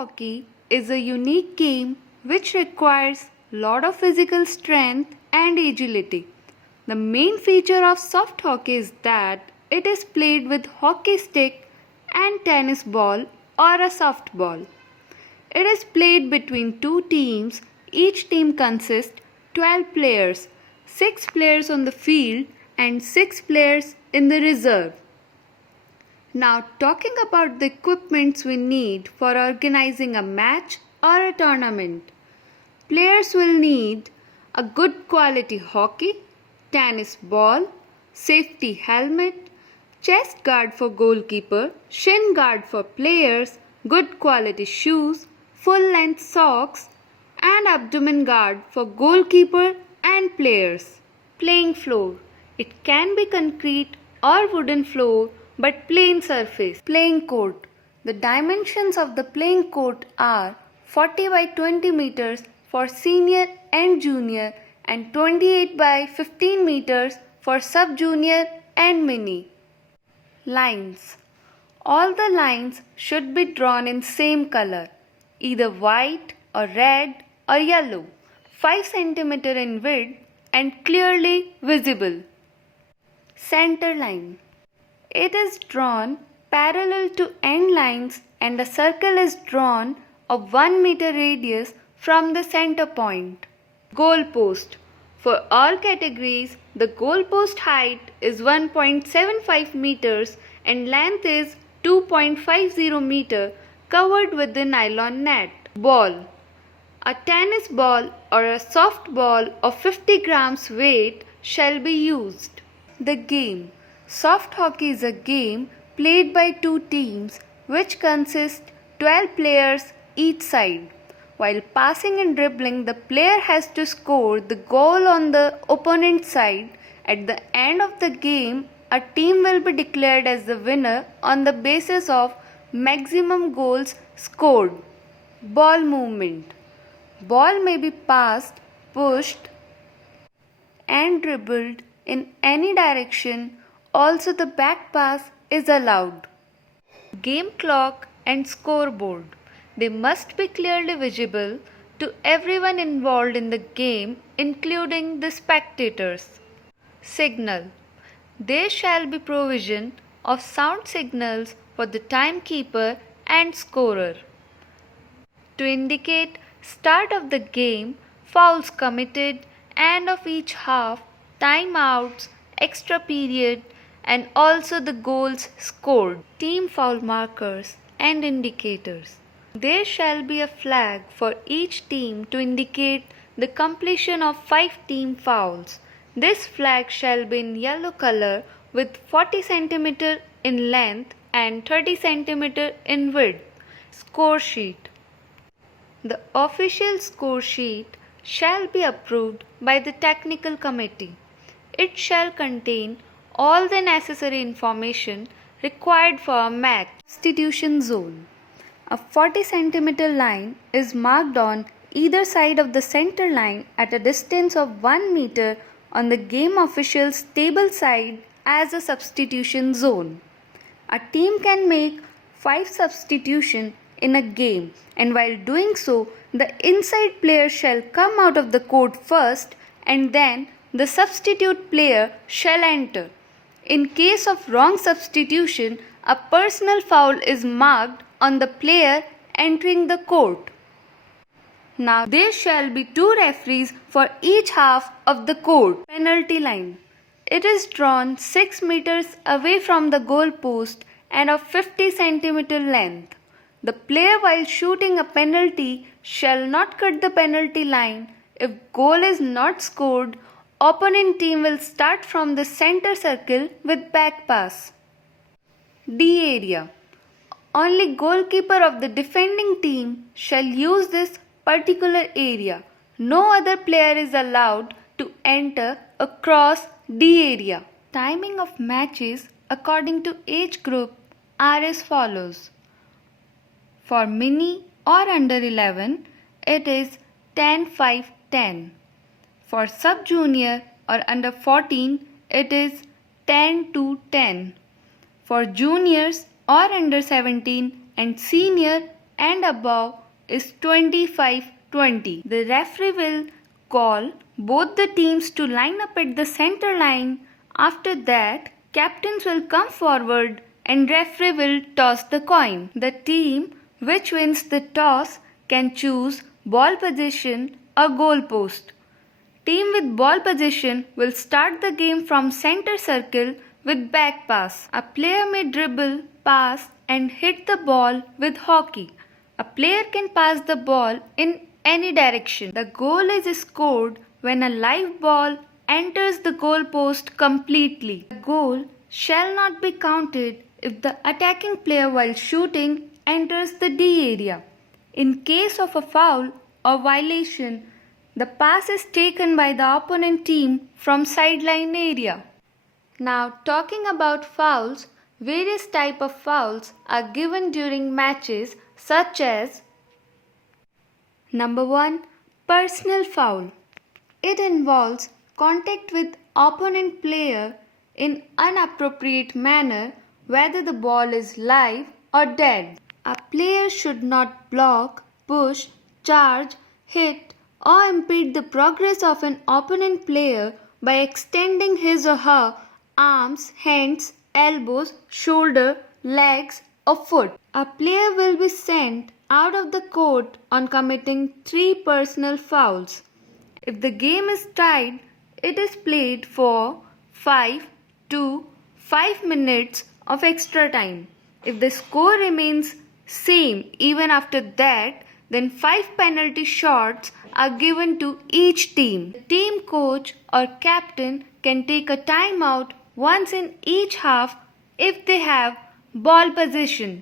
hockey is a unique game which requires lot of physical strength and agility. The main feature of soft hockey is that it is played with hockey stick and tennis ball or a softball. It is played between two teams. Each team consists 12 players, 6 players on the field and 6 players in the reserve. Now talking about the equipments we need for organizing a match or a tournament. Players will need a good quality hockey, tennis ball, safety helmet, chest guard for goalkeeper, shin guard for players, good quality shoes, full length socks and abdomen guard for goalkeeper and players. Playing floor. It can be concrete or wooden floor but plain surface. Playing court. The dimensions of the playing court are 40 by 20 meters for senior and junior and 28 by 15 meters for sub-junior and mini. Lines. All the lines should be drawn in same color, either white or red or yellow, 5 cm in width and clearly visible. Center line. It is drawn parallel to end lines and a circle is drawn of 1 meter radius from the center point. Goal post. For all categories, the goal post height is 1.75 meters and length is 2.50 meter covered with the nylon net. Ball. A tennis ball or a soft ball of 50 grams weight shall be used. The game. Soft hockey is a game played by two teams which consist 12 players each side. While passing and dribbling, the player has to score the goal on the opponent side. At the end of the game, a team will be declared as the winner on the basis of maximum goals scored. Ball movement. Ball may be passed, pushed and dribbled in any direction. Also the back pass is allowed. Game clock and scoreboard. They must be clearly visible to everyone involved in the game, including the spectators. Signal. There shall be provision of sound signals for the timekeeper and scorer. To indicate start of the game, fouls committed, end of each half, timeouts, extra period, and also the goals scored. Team foul markers and indicators. There shall be a flag for each team to indicate the completion of 5 team fouls. This flag shall be in yellow color with 40 cm in length and 30 cm in width. Score sheet. The official score sheet shall be approved by the technical committee. It shall contain all the necessary information required for a match. Substitution zone. A 40 cm line is marked on either side of the center line at a distance of 1 meter on the game official's table side as a substitution zone. A team can make 5 substitutions in a game, and while doing so, the inside player shall come out of the court first and then the substitute player shall enter. In case of wrong substitution, a personal foul is marked on the player entering the court. Now there shall be 2 referees for each half of the court. Penalty line. It is drawn 6 meters away from the goal post and of 50 cm length. The player while shooting a penalty shall not cut the penalty line. If goal is not scored, opponent team will start from the center circle with back pass. D area. Only goalkeeper of the defending team shall use this particular area. No other player is allowed to enter across D area. Timing of matches according to age group are as follows. For mini or under 11, it is 10-5-10. For sub-junior or under 14, it is 10-10. For juniors or under 17 and senior and above is 25-20. The referee will call both the teams to line up at the center line. After that, captains will come forward and referee will toss the coin. The team which wins the toss can choose ball position or goal post. Team with ball position will start the game from center circle with back pass. A player may dribble, pass and hit the ball with hockey. A player can pass the ball in any direction. The goal is scored when a live ball enters the goal post completely. The goal shall not be counted if the attacking player while shooting enters the D area. In case of a foul or violation, the pass is taken by the opponent team from sideline area. Now talking about fouls, various type of fouls are given during matches such as Number 1. Personal foul. It involves contact with opponent player in inappropriate manner whether the ball is live or dead. A player should not block, push, charge, hit or impede the progress of an opponent player by extending his or her arms, hands, elbows, shoulder, legs or foot. A player will be sent out of the court on committing 3 personal fouls. If the game is tied, it is played for 5 to 5 minutes of extra time. If the score remains same even after that, then 5 penalty shots are given to each team. The team coach or captain can take a timeout once in each half if they have ball possession.